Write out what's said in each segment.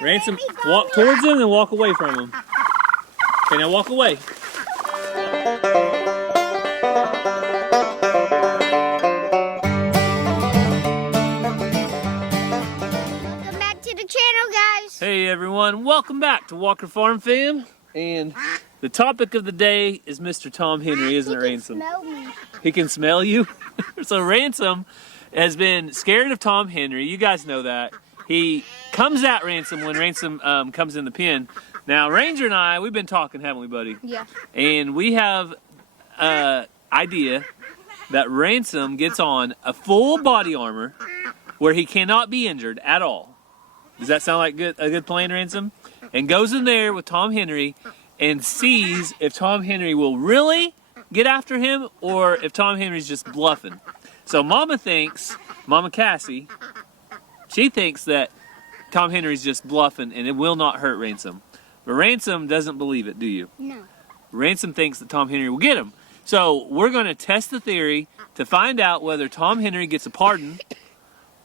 Ransom, walk towards him and walk away from him. Okay, now walk away. Welcome back to the channel, guys. Hey everyone, welcome back to Walker Farm Fam. And the topic of the day is Mr. Tom Henry, isn't it, Ransom? He can smell me. He can smell you? So Ransom has been scared of Tom Henry. You guys know that. He comes at Ransom when Ransom comes in the pen. Now, Ranger and I, we've been talking, haven't we, buddy? Yeah. And we have an idea that Ransom gets on a full body armor where he cannot be injured at all. Does that sound like a good plan, Ransom? And goes in there with Tom Henry and sees if Tom Henry will really get after him or if Tom Henry's just bluffing. So Mama Cassie, she thinks that Tom Henry's just bluffing and it will not hurt Ransom. But Ransom doesn't believe it, do you? No. Ransom thinks that Tom Henry will get him. So we're going to test the theory to find out whether Tom Henry gets a pardon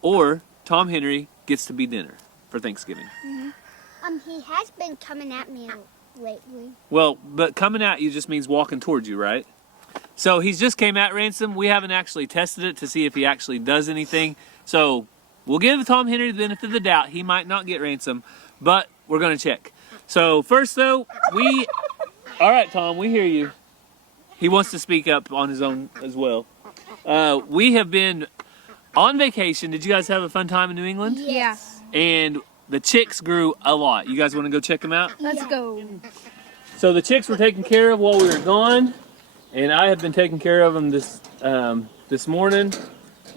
or Tom Henry gets to be dinner for Thanksgiving. Mm-hmm. He has been coming at me lately. Well, but coming at you just means walking towards you, right? So he's just came at Ransom. We haven't actually tested it to see if he actually does anything. So we'll give Tom Henry the benefit of the doubt. He might not get Ransom, but we're going to check. So first, though, all right, Tom, we hear you. He wants to speak up on his own as well. We have been on vacation. Did you guys have a fun time in New England? Yes. And the chicks grew a lot. You guys want to go check them out? Let's go. So the chicks were taken care of while we were gone, and I have been taking care of them this morning,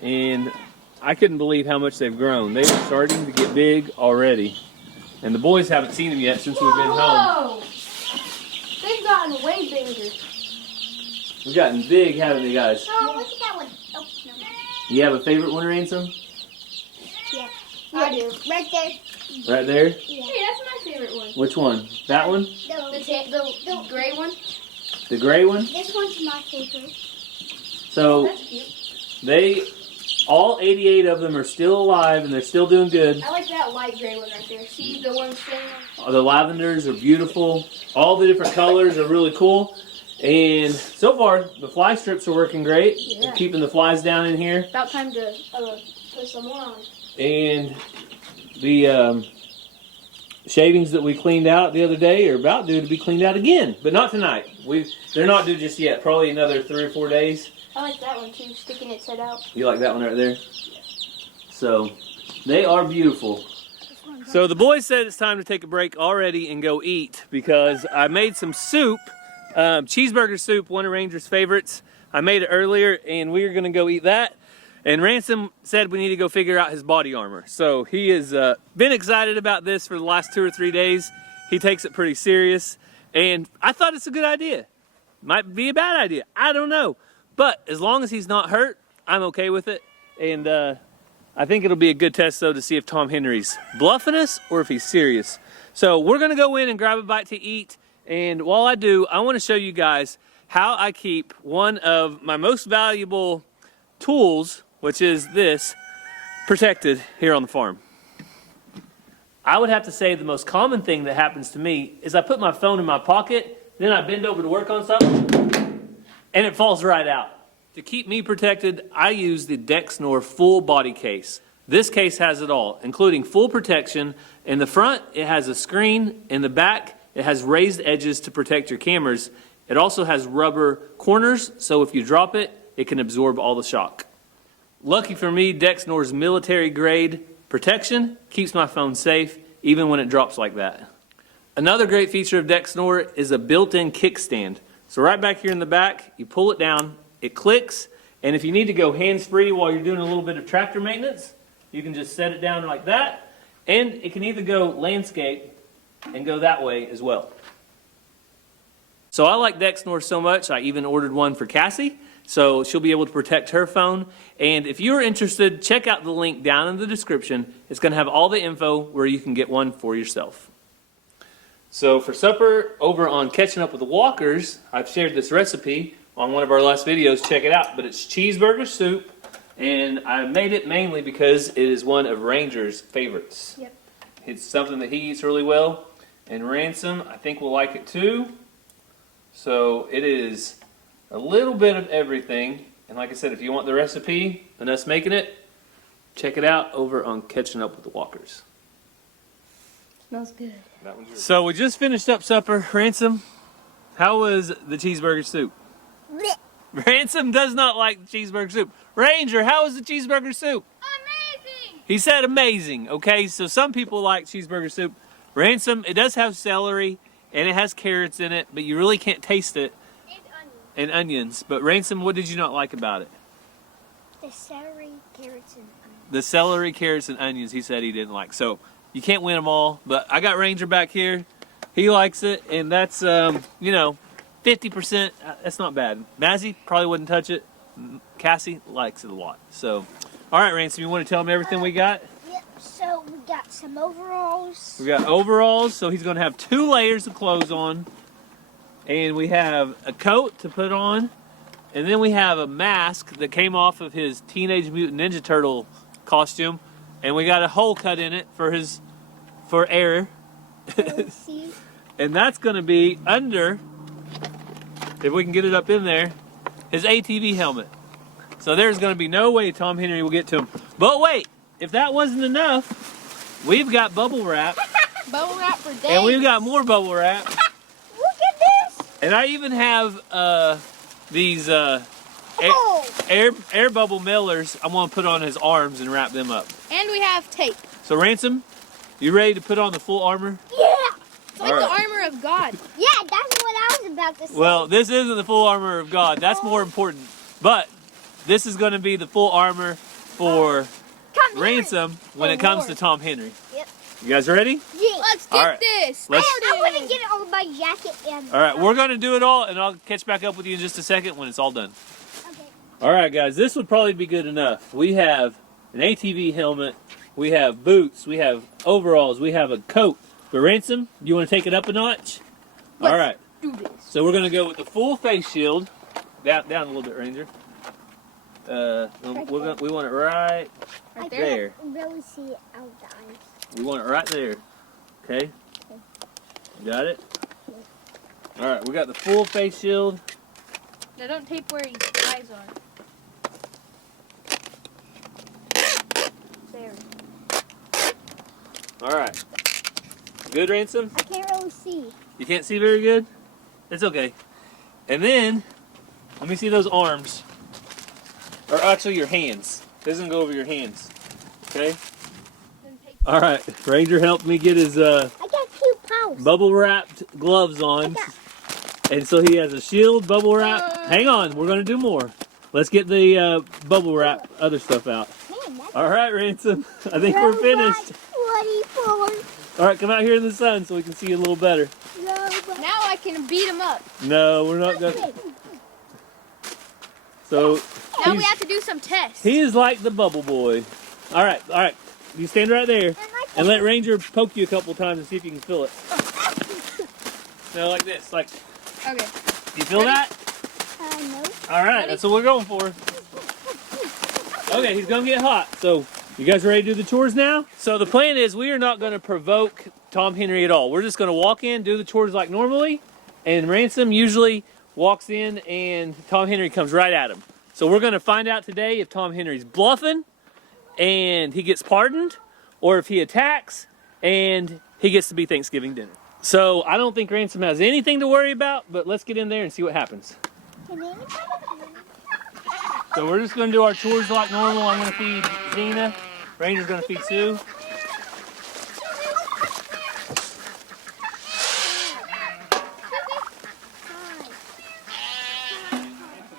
and I couldn't believe how much they've grown. They were starting to get big already, and the boys haven't seen them yet since we've been home. They've gotten way bigger. We've gotten big, haven't they, guys? Oh, look at that one. Oh, no. You have a favorite one, Ransom? Yeah. I do. Right there. Right there? Yeah. Hey, that's my favorite one. Which one? That one? The gray one? The gray one? This one's my favorite. So That's cute. all 88 of them are still alive and they're still doing good. I like that light gray one right there. See the one standing on? The lavenders are beautiful. All the different colors are really cool. And so far, the fly strips are working great. Yeah. They're keeping the flies down in here. About time to put some more on. And the shavings that we cleaned out the other day are about due to be cleaned out again. But not tonight. They're not due just yet. Probably another 3 or 4 days. I like that one too, sticking its head out. You like that one right there? So, they are beautiful. So the boys said it's time to take a break already and go eat because I made some soup. Cheeseburger soup, one of Ranger's favorites. I made it earlier and we are going to go eat that. And Ransom said we need to go figure out his body armor. So he has been excited about this for the last 2 or 3 days. He takes it pretty serious. And I thought it's a good idea. Might be a bad idea. I don't know. But as long as he's not hurt, I'm okay with it. And I think it'll be a good test, though, to see if Tom Henry's bluffing us or if he's serious. So we're going to go in and grab a bite to eat. And while I do, I want to show you guys how I keep one of my most valuable tools, which is this, protected here on the farm. I would have to say the most common thing that happens to me is I put my phone in my pocket, then I bend over to work on something, and it falls right out. To keep me protected, I use the Dexnor full body case. This case has it all, including full protection. In the front, it has a screen. In the back, it has raised edges to protect your cameras. It also has rubber corners, so if you drop it, it can absorb all the shock. Lucky for me, Dexnor's military grade protection keeps my phone safe, even when it drops like that. Another great feature of Dexnor is a built-in kickstand. So right back here in the back, you pull it down, it clicks, and if you need to go hands-free while you're doing a little bit of tractor maintenance, you can just set it down like that, and it can either go landscape and go that way as well. So I like Dexnor so much, I even ordered one for Cassie, so she'll be able to protect her phone. And if you're interested, check out the link down in the description. It's going to have all the info where you can get one for yourself. So for supper, over on Catching Up with the Walkers, I've shared this recipe on one of our last videos. Check it out. But it's cheeseburger soup, and I made it mainly because it is one of Ranger's favorites. Yep. It's something that he eats really well. And Ransom, I think, will like it too. So it is a little bit of everything. And like I said, if you want the recipe and us making it, check it out over on Catching Up with the Walkers. Smells good. That one's yours. So we just finished up supper. Ransom, how was the cheeseburger soup? Blech. Ransom does not like the cheeseburger soup. Ranger, how was the cheeseburger soup? Amazing! He said amazing. Okay, so some people like cheeseburger soup. Ransom, it does have celery and it has carrots in it, but you really can't taste it. And onions. But Ransom, what did you not like about it? The celery, carrots, and onions. The celery, carrots, and onions he said he didn't like. So you can't win them all, but I got Ranger back here. He likes it, and that's, 50%. That's not bad. Mazzy probably wouldn't touch it. Cassie likes it a lot. So, all right, Ransom, you want to tell him everything we got? Yep, so we got some overalls. We got overalls, so he's going to have 2 layers of clothes on. And we have a coat to put on. And then we have a mask that came off of his Teenage Mutant Ninja Turtle costume. And we got a hole cut in it for air. See? And that's going to be under, if we can get it up in there, his ATV helmet. So there's going to be no way Tom Henry will get to him. But wait, if that wasn't enough, we've got bubble wrap. Bubble wrap for days. And we've got more bubble wrap. Look at this! And I even have these air bubble mailers I'm going to put on his arms and wrap them up. And we have tape. So Ransom, you ready to put on the full armor? Yeah! It's like the armor of God. Yeah, that's what I was about to say. Well, this isn't the full armor of God. That's more important. But this is going to be the full armor for Tom Henry. Ransom when it comes to Tom Henry. Yep. You guys ready? Yeah. Let's All get right. this. I want to get on my jacket and... All right, we're going to do it all, and I'll catch back up with you in just a second when it's all done. Okay. All right, guys, this would probably be good enough. We have an ATV helmet, we have boots, we have overalls, we have a coat. But Ransom, you want to take it up a notch? All right. Do this. So we're going to go with the full face shield. Down a little bit, Ranger. We want it right Right there. I can't really see it out of the eyes. We want it right there. Okay? Got it? All right, we got the full face shield. Now don't tape where his eyes are. There. All right. Good, Ransom? I can't really see. You can't see very good? It's okay. And then, let me see those arms. Or actually your hands. It doesn't go over your hands. Okay? All right. Ranger helped me get his I got 2 pounds. bubble wrapped gloves on. And so he has a shield, bubble wrap. Hang on, we're going to do more. Let's get the bubble wrap other stuff out. Man, that's All right, Ransom. I think we're finished. 24. All right, come out here in the sun so we can see you a little better. Now I can beat him up. No, we're not going to. So Now we have to do some tests. he is like the bubble boy. All right. You stand right there and let Ranger poke you a couple times and see if you can feel it. No, like this. Like, Okay. you feel that? No. All right, that's what we're going for. Okay, he's going to get hot. So, you guys ready to do the chores now? So, the plan is we are not going to provoke Tom Henry at all. We're just going to walk in, do the chores like normally, and Ransom usually walks in and Tom Henry comes right at him. So, we're going to find out today if Tom Henry's bluffing and he gets pardoned, or if he attacks and he gets to be Thanksgiving dinner. So, I don't think Ransom has anything to worry about, but let's get in there and see what happens. So we're just going to do our chores like normal. I'm going to feed Zena. Ranger's going to feed Sue.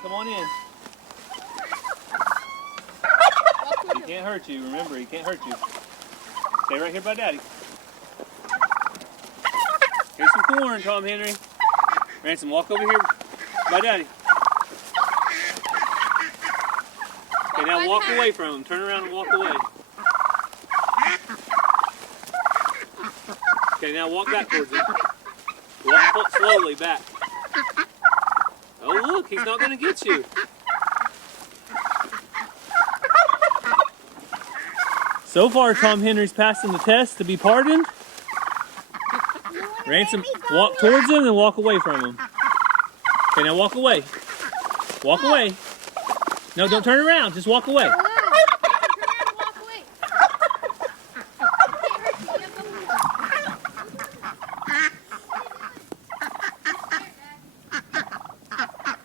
Come on in. He can't hurt you. Remember, he can't hurt you. Stay right here by Daddy. Here's some corn, Tom Henry. Ransom, walk over here by Daddy. Okay, now walk away from him. Turn around and walk away. Okay, now walk back towards him. Walk slowly back. Oh, look, he's not going to get you. So far, Tom Henry's passing the test to be pardoned. Ransom, walk towards him and walk away from him. Okay, now walk away. Walk away. No, don't turn around. Just walk away.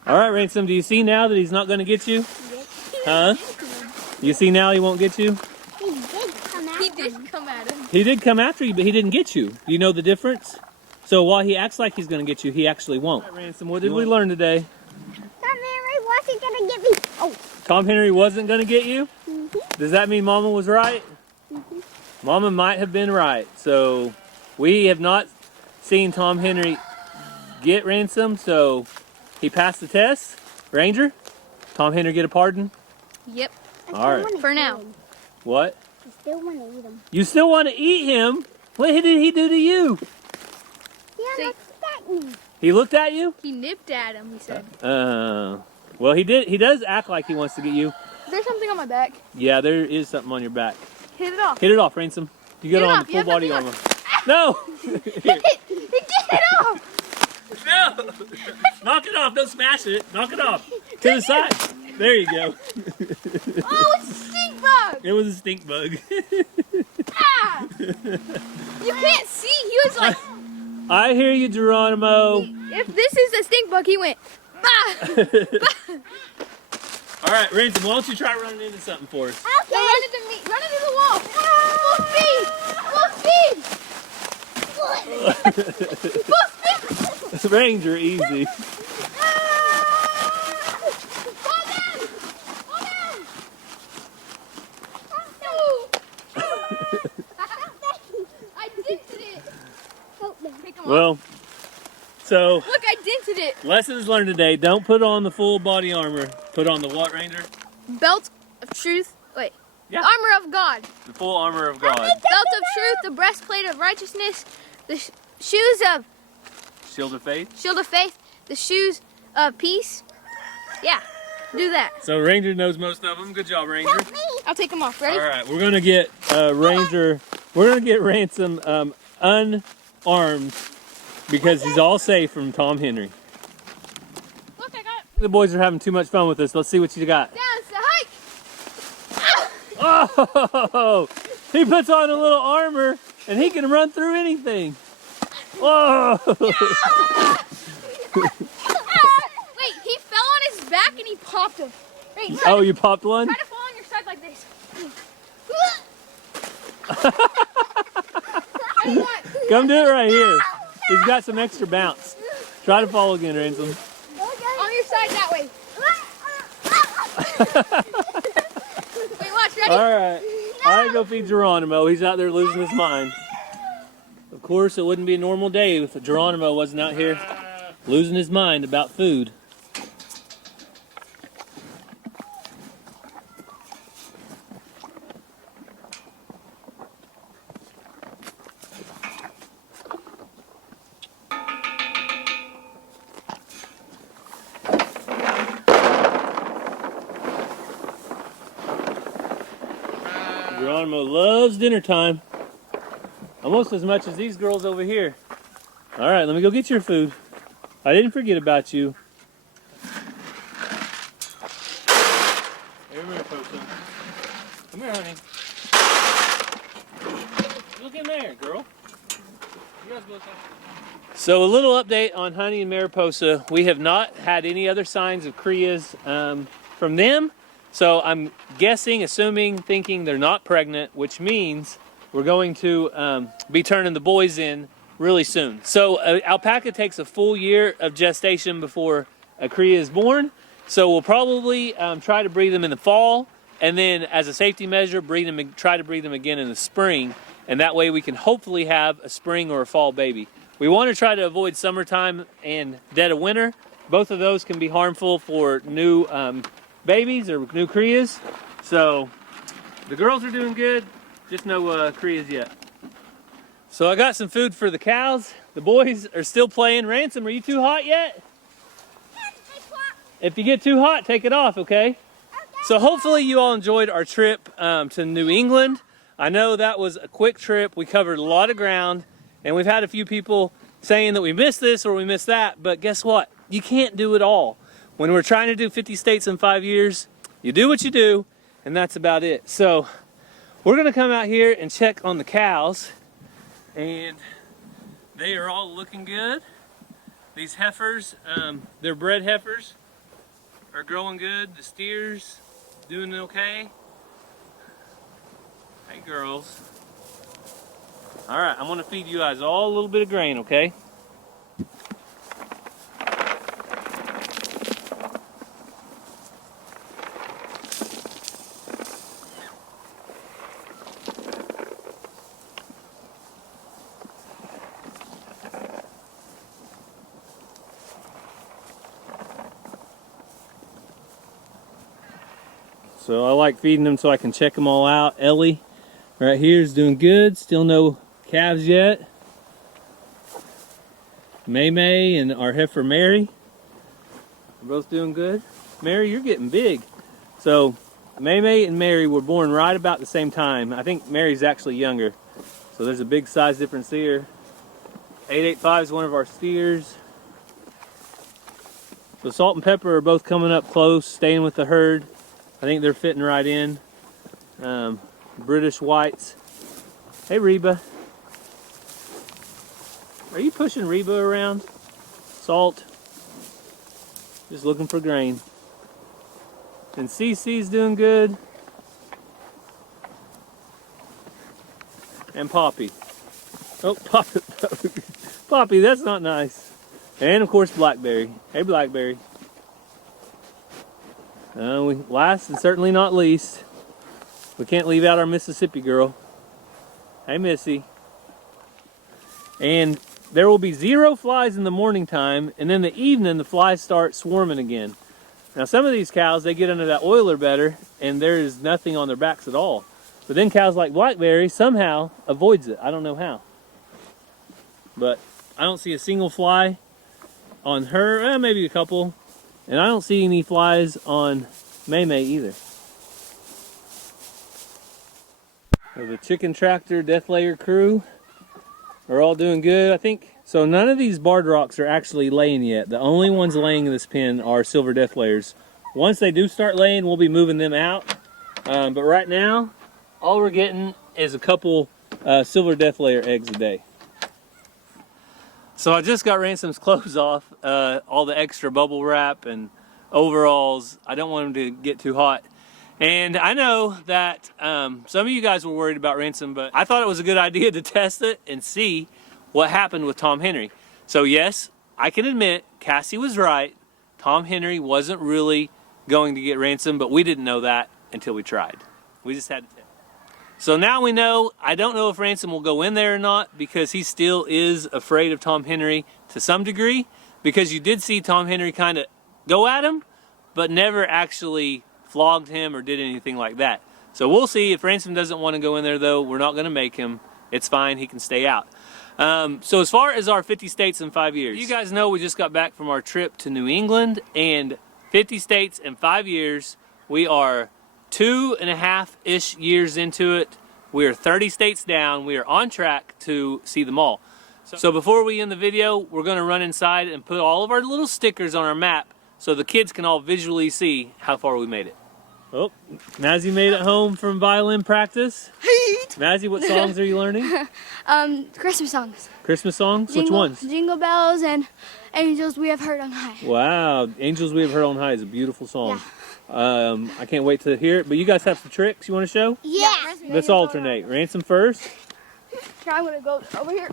All right, Ransom, do you see now that he's not going to get you? Huh? You see now he won't get you? He did come at He did come at him. He did come after you, but he didn't get you. Do you know the difference? So while he acts like he's going to get you, he actually won't. All right, Ransom, what did we learn today? Tom Henry wasn't going to get me. Oh. Tom Henry wasn't going to get you? Mm-hmm. Does that mean Mama was right? Mm-hmm. Mama might have been right. So we have not seen Tom Henry get Ransom, so he passed the test. Ranger, Tom Henry get a pardon? Yep. All right. For now. What? I still want to eat him. You still want to eat him? What did he do to you? Yeah, look at me. He looked at you? He nipped at him, he said. Well, he did. He does act like he wants to get you. There's something on my back. Yeah, there is something on your back. Hit it off. Hit it off, Ransom. You got Hit it on off. the You full have body nothing armor. No! Get it off! No! Knock it off. Don't smash it. Knock it off. To the side. There you go. Oh, it's a stink bug! It was a stink bug. Ah! You can't see. He was like, I hear you, Geronimo. if this is a stink bug, he went, bah! All right, Ransom, why don't you try running into something for us? Okay. No, run into me. Run into the wall. Full speed! Full speed! Full speed! Ranger, easy. Fall down! Fall down! No! I dented it. Pick him up. Well, so Look, I dented it. lessons learned today. Don't put on the full body armor. Put on the what, Ranger? Belt of truth. Wait. Yeah. The armor of God. The full armor of God. Belt of truth. The breastplate of righteousness. The shoes of Shield of faith. shield of faith. The shoes of peace. Yeah. Do that. So Ranger knows most of them. Good job, Ranger. I'll take them off. Ready? All right, we're gonna get Ranger. We're gonna get Ransom unarmed because he's all safe from Tom Henry. Look, I got The boys are having too much fun with this. Let's see what you got. down. It's a hike. Oh, he puts on a little armor and he can run through anything. Whoa! Wait, he fell on his back and he popped him. Wait, try Oh, you popped one? to fall on your side like this. Ready, one. Come do it right here. He's got some extra bounce. Try to fall again, Ransom. On your side that way. Wait, watch. Ready? All right. I go feed Geronimo. He's out there losing his mind. Of course, it wouldn't be a normal day if Geronimo wasn't out here losing his mind about food. Geronimo loves dinner time. Almost as much as these girls over here. All right, let me go get your food. I didn't forget about you. Here, Mariposa. Come here, honey. Look in there, girl. You guys look. So a little update on Honey and Mariposa. We have not had any other signs of crias from them. So I'm guessing, assuming, thinking they're not pregnant, which means we're going to be turning the boys in really soon. So Alpaca takes a full year of gestation before a cria is born. So we'll probably try to breed them in the fall, and then as a safety measure, try to breed them again in the spring, and that way we can hopefully have a spring or a fall baby. We want to try to avoid summertime and dead of winter. Both of those can be harmful for new babies or new crias. So the girls are doing good, just no crias yet. So I got some food for the cows. The boys are still playing. Ransom, are you too hot yet? If you get too hot, take it off, okay? So hopefully you all enjoyed our trip to New England. I know that was a quick trip. We covered a lot of ground, and we've had a few people saying that we missed this or we missed that, but guess what? You can't do it all. When we're trying to do 50 states in 5 years, you do what you do, and that's about it. So we're gonna come out here and check on the cows, and they are all looking good. These heifers, they're bred heifers, are growing good. The steers doing okay. Hey girls. All right, I'm gonna feed you guys all a little bit of grain, okay? So I like feeding them so I can check them all out. Ellie right here is doing good. Still no calves yet. May and our heifer Mary are both doing good. Mary, you're getting big. So May and Mary were born right about the same time. I think Mary's actually younger. So there's a big size difference here. 885 is one of our steers. So Salt and Pepper are both coming up close, staying with the herd. I think they're fitting right in. British whites. Hey Reba. Are you pushing Reba around? Salt. Just looking for grain. And CC's doing good. And Poppy. Oh, Poppy. Poppy, that's not nice. And of course Blackberry. Hey Blackberry. Last and certainly not least, we can't leave out our Mississippi girl. Hey Missy. And there will be 0 flies in the morning time, and then the evening the flies start swarming again. Now some of these cows, they get under that oiler better and there is nothing on their backs at all. But then cows like Blackberry somehow avoids it. I don't know how. But I don't see a single fly on her, maybe a couple. And I don't see any flies on May either. So the chicken tractor death layer crew are all doing good, I think. So none of these barred rocks are actually laying yet. The only ones laying in this pen are silver death layers. Once they do start laying, we'll be moving them out. But right now, all we're getting is a couple silver death layer eggs a day. So I just got Ransom's clothes off, all the extra bubble wrap and overalls. I don't want him to get too hot. And I know that some of you guys were worried about Ransom, but I thought it was a good idea to test it and see what happened with Tom Henry. So yes, I can admit Cassie was right. Tom Henry wasn't really going to get Ransom, but we didn't know that until we tried. We just had to test. So now we know. I don't know if Ransom will go in there or not, because he still is afraid of Tom Henry to some degree, because you did see Tom Henry kind of go at him, but never actually flogged him or did anything like that. So we'll see. If Ransom doesn't want to go in there though, we're not going to make him. It's fine, he can stay out. So as far as our 50 states in 5 years, you guys know we just got back from our trip to New England, and 50 states in 5 years, we are 2.5-ish years into it. We are 30 states down. We are on track to see them all. So before we end the video, we're going to run inside and put all of our little stickers on our map so the kids can all visually see how far we made it. Oh, Mazzy made it home from violin practice. Mazzy, what songs are you learning? Christmas songs. Christmas songs? Which ones? Jingle Bells and Angels We Have Heard on High. Wow, Angels We Have Heard on High is a beautiful song. Yeah. I can't wait to hear it. But you guys have some tricks you want to show? Yeah. Let's alternate. Ransom first. Okay, I'm going to go over here.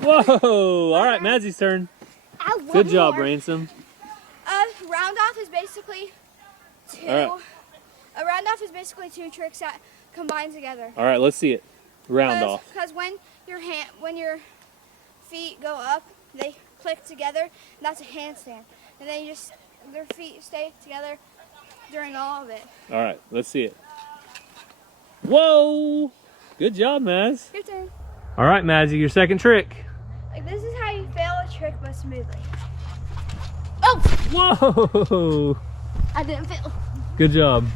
Whoa! All right, Mazzy's turn. Good job, Ransom. Round off is basically two. Right. A round off is basically two tricks that combine together. All right, let's see it. Round off. Because when your feet go up, they click together, and that's a handstand. And then their feet stay together during all of it. All right, let's see it. Whoa! Good job, Maz. Your turn. All right, Mazzy, your second trick. Like, this is how you fail a trick but smoothly. Whoa! I didn't fail. Good job.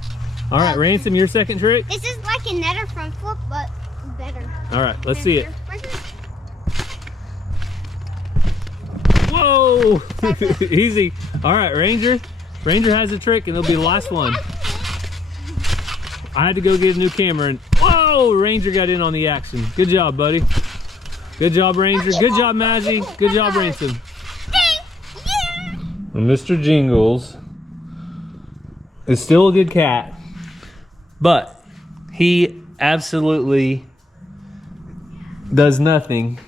All right, Ransom, your second trick. This is like another front flip, but better. All right, let's see it. Whoa! Easy. All right, Ranger. Ranger has a trick, and it'll be the last one. I had to go get a new camera, and whoa! Ranger got in on the action. Good job, buddy. Good job, Ranger. Good job, Maggie. Good job, Ransom. And Mr. Jingles is still a good cat, but he absolutely does nothing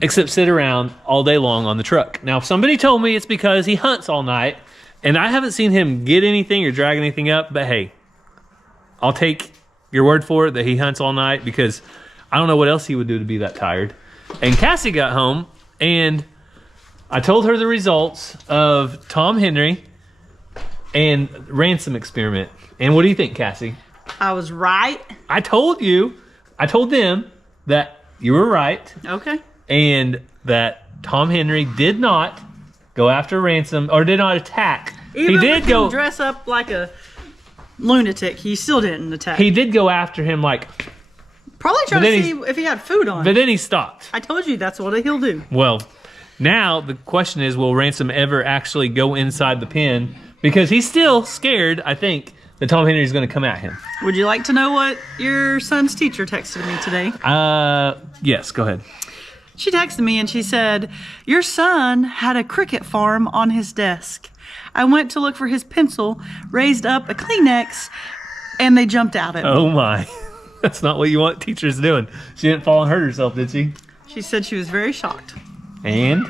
except sit around all day long on the truck. Now, if somebody told me it's because he hunts all night, and I haven't seen him get anything or drag anything up, but hey, I'll take your word for it that he hunts all night, because I don't know what else he would do to be that tired. And Cassie got home, and I told her the results of Tom Henry and Ransom experiment. And what do you think, Cassie? I was right. I told them that you were right. Okay. And that Tom Henry did not go after Ransom, or did not attack. Even he did go dress up like a lunatic. He still didn't attack. He did go after him, like probably trying to see if he had food on. But then he stopped. I told you that's what he'll do. Well, now the question is, will Ransom ever actually go inside the pen? Because he's still scared, I think, that Tom Henry is going to come at him. Would you like to know what your son's teacher texted me today? Yes, go ahead. She texted me and she said, your son had a cricket farm on his desk. I went to look for his pencil, raised up a Kleenex, and they jumped out at me. Oh my. That's not what you want teachers doing. She didn't fall and hurt herself, did she? She said she was very shocked. And?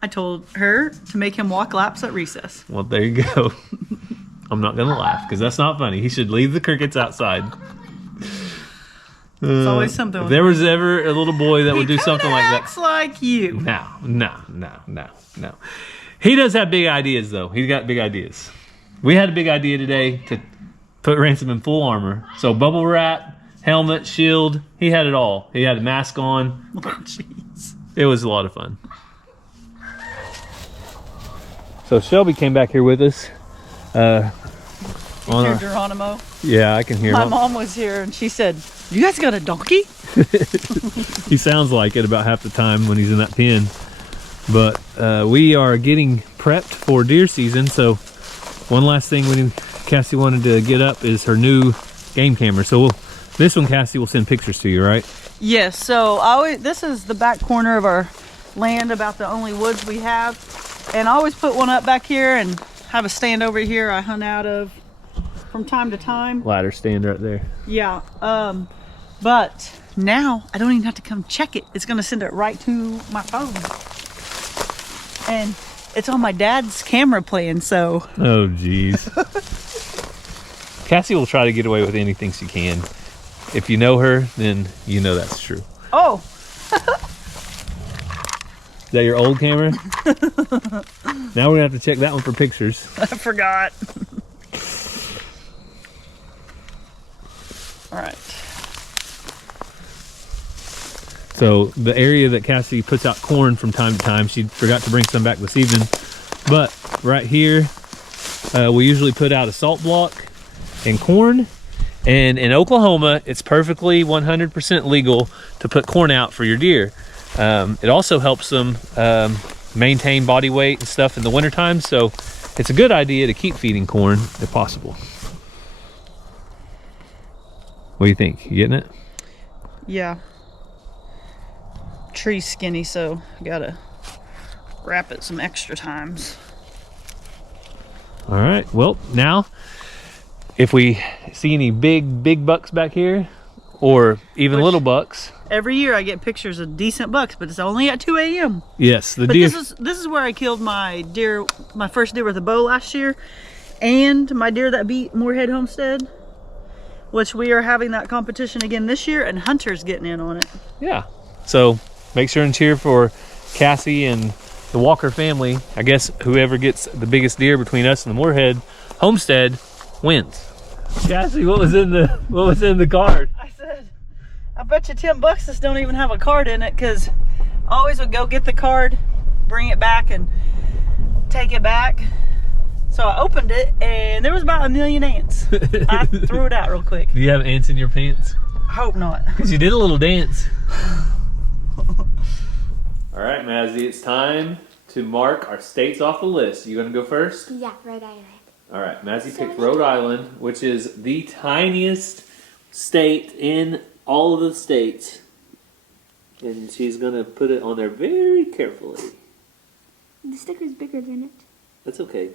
I told her to make him walk laps at recess. Well, there you go. I'm not going to laugh, because that's not funny. He should leave the crickets outside. It's always something. If there was ever a little boy that would do something like that. Acts like you. No. He does have big ideas, though. He's got big ideas. We had a big idea today to put Ransom in full armor. So bubble wrap, helmet, shield. He had it all. He had a mask on. Oh, jeez. It was a lot of fun. So Shelby came back here with us. You hear Geronimo? Yeah, I can hear him. My mom was here and she said, you guys got a donkey? He sounds like it about half the time when he's in that pen. But we are getting prepped for deer season. So one last thing Cassie wanted to get up is her new game camera. So this one, Cassie, will send pictures to you, right? Yes. So this is the back corner of our land, about the only woods we have. And I always put one up back here and have a stand over here I hunt out of from time to time. Ladder stand right there. Yeah. But now I don't even have to come check it. It's going to send it right to my phone. And it's on my dad's camera playing, so. Oh, geez. Cassie will try to get away with anything she can. If you know her, then you know that's true. Oh. Is that your old camera? Now we're going to have to check that one for pictures. I forgot. All right. So the area that Cassie puts out corn from time to time, she forgot to bring some back this evening. But right here, we usually put out a salt block and corn. And in Oklahoma, it's perfectly 100% legal to put corn out for your deer. It also helps them maintain body weight and stuff in the wintertime. So it's a good idea to keep feeding corn if possible. What do you think? You getting it? Yeah. Tree's skinny, so I gotta wrap it some extra times. All right. Well, now if we see any big bucks back here, or even little bucks. Every year I get pictures of decent bucks, but it's only at 2 a.m. Yes, the but deer. This is where I killed my first deer with a bow last year, and my deer that beat Moorhead Homestead, which we are having that competition again this year, and Hunter's getting in on it. Yeah. So make sure and cheer for Cassie and the Walker family. I guess whoever gets the biggest deer between us and the Moorhead Homestead wins. Cassie, what was in the card? I said, I bet you $10 this don't even have a card in it, because I always would go get the card, bring it back, and take it back. So I opened it, and there was about 1 million ants. I threw it out real quick. Do you have ants in your pants? I hope not. Because you did a little dance. All right, Mazzy, it's time to mark our states off the list. You gonna go first? Yeah, Rhode Island. All right, Mazzy picked Rhode Island, which is the tiniest state in all of the states. And she's gonna put it on there very carefully. The sticker's bigger than it. That's okay.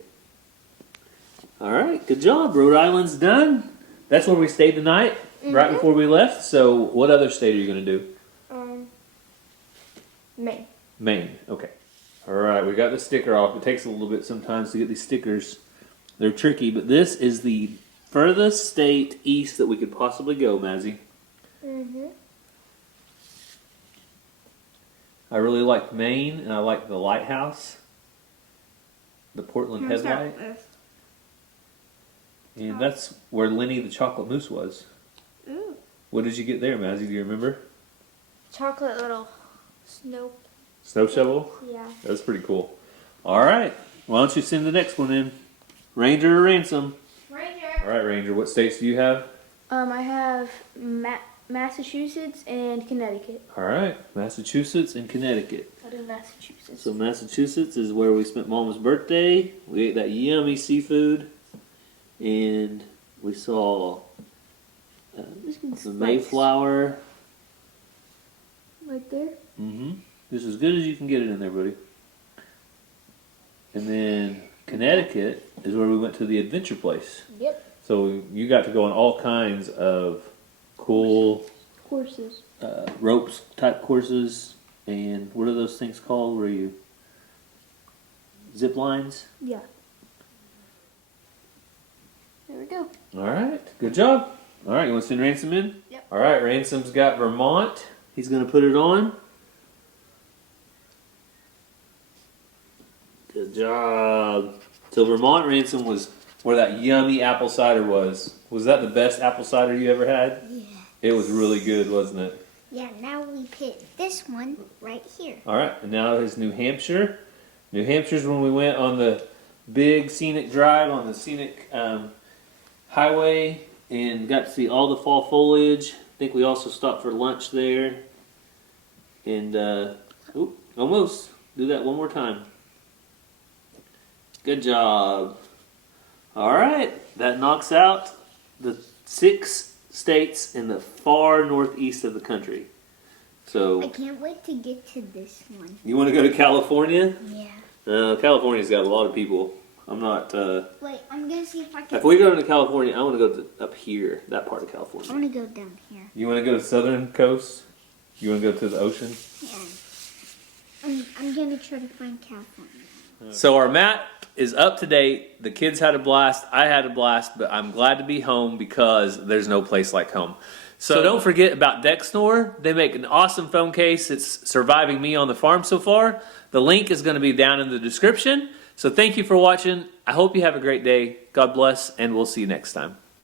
All right, good job. Rhode Island's done. That's where we stayed tonight, right before we left. So what other state are you gonna do? Maine. Maine, okay. All right, we got the sticker off. It takes a little bit sometimes to get these stickers. They're tricky, but this is the furthest state east that we could possibly go, Mazzy. I really liked Maine, and I liked the lighthouse, the Portland headlight. And that's where Lenny the chocolate moose was. Ooh. What did you get there, Mazzy? Do you remember? Chocolate little snow. Snow shovel? Yeah. That's pretty cool. All right. Why don't you send the next one in? Ranger or Ransom? Ranger. All right, Ranger. What states do you have? I have Massachusetts and Connecticut. All right. Massachusetts and Connecticut. I do Massachusetts. So Massachusetts is where we spent Mama's birthday. We ate that yummy seafood. And we saw the Mayflower. Right there. This is as good as you can get it in there, buddy. And then Connecticut is where we went to the adventure place. Yep. So you got to go on all kinds of cool Horses. ropes type courses. And what are those things called where you zip lines? Yeah. There we go. All right, good job. All right, you want to send Ransom in? Yep. All right, Ransom's got Vermont. He's going to put it on. Good job. So Vermont, Ransom, was where that yummy apple cider was. Was that the best apple cider you ever had? Yeah. It was really good, wasn't it? Yeah, now we pick this one right here. All right, and now is New Hampshire. New Hampshire's when we went on the big scenic drive on the scenic highway and got to see all the fall foliage. I think we also stopped for lunch there. And, almost. Do that one more time. Good job. All right, that knocks out the 6 states in the far northeast of the country. I So, can't wait to get to this one. you want to go to California? Yeah. California's got a lot of people. I'm not, Wait, I'm gonna see if I can. if we go to California, I want to go to up here, that part of I California. want to go down here. You want to go to the southern coast? You want to go to the ocean? Yeah. I'm gonna try to find California. So our map is up to date. The kids had a blast. I had a blast, but I'm glad to be home because there's no place like home. So don't forget about Dexnor. They make an awesome phone case. It's surviving me on the farm so far. The link is going to be down in the description. So thank you for watching. I hope you have a great day. God bless, and we'll see you next time.